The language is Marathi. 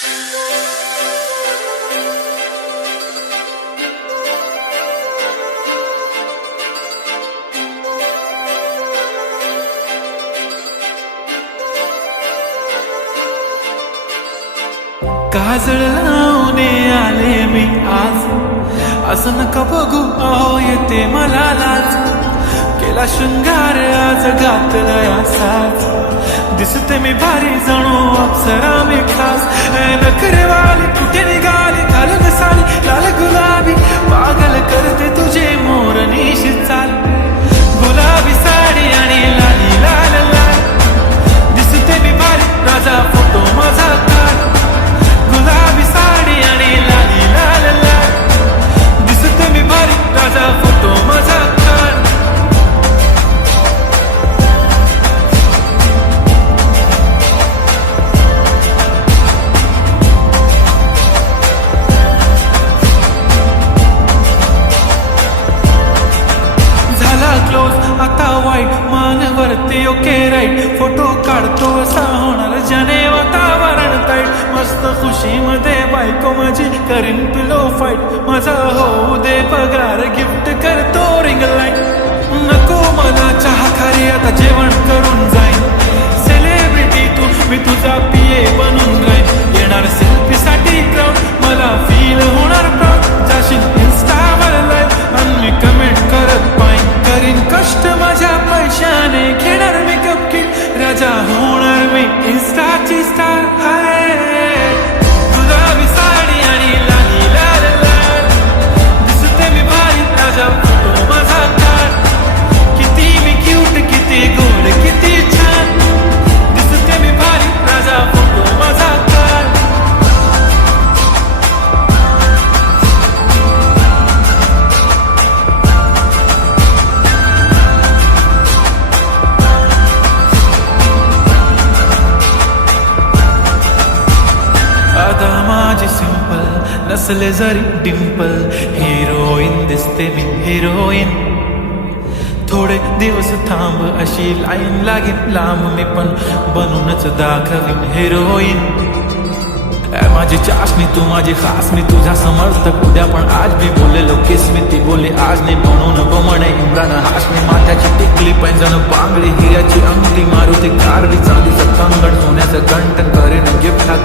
काजळ लावून आले मी आज, असं नका बघू अहो येते मला लाज. केला शृंगार आज घातलाय असाच, दिसते मी भारी जणू अप्सरा मी खास. नखरेवाली कुठे निघाली घालून साली लाल गुलाबी, पागल करते तुझे मोरनीश चाल. गुलाबी साडी आणि लाली लाल लाल, दिसते मी भारी राजा फोटो माझा काढ. गुलाबी साडी आणि लाली लाल लाल, दिसते मी भारी राजा फोटो माझा काढ. झाला क्लोज आता वाईट, मानवरती ओके राईट. फोटो काढतो असा होणार ज्याने वातावरण ताईट. मस्त खुशीमध्ये बायको माझी करीन पिलो फाईट. माझा होऊ दे पगार गिफ्ट करतो रिंग लाईट. नको मला चहा खारी आता जेवण करून जाईन. सेलिब्रिटी तू मी तुझा पिये बनून राहीन. येणार सेल्फी साठी क्राऊड, मला फील होणार प्राऊड. जाशील इन्स्टावर लाईव्ह आणि मी कमेंट करत पाईन. करीन कष्ट माझ्या पैशाने, घेणार मेकअप किट, राजा होणार मी इन्स्टाची स्टार. हाय गुलाबी साडी आणि लाली लाल लाल, दिसते मी भारी राजा फोटो माझा काढ. किती मी क्यूट, किती गोड, किती छान, दिसते मी भारी राजा फोटो माझा काढ. आता माझी सिंपल नसले जरी डिंपल, हिरोईन दिसते मी हिरोईन. थोडे दिवस थांब अशी लाईन लागेल लांब, मी पण बनूनच दाखवीन हिरोईन. माझी चाशनी तू माझी खास, मी तुझा समर्थक उद्या पण आज मी बोललेलो किस मी ती बोलली आज नाही. म्हणून म्हणे इम्रान हाशमी, माथ्याची टिकली पैंजण बांगडी, हिऱ्याची अंगठी, मारुती कारवी, चांदीचं कंगण, सोन्याचं गंटन, करेन गिफ्ट हा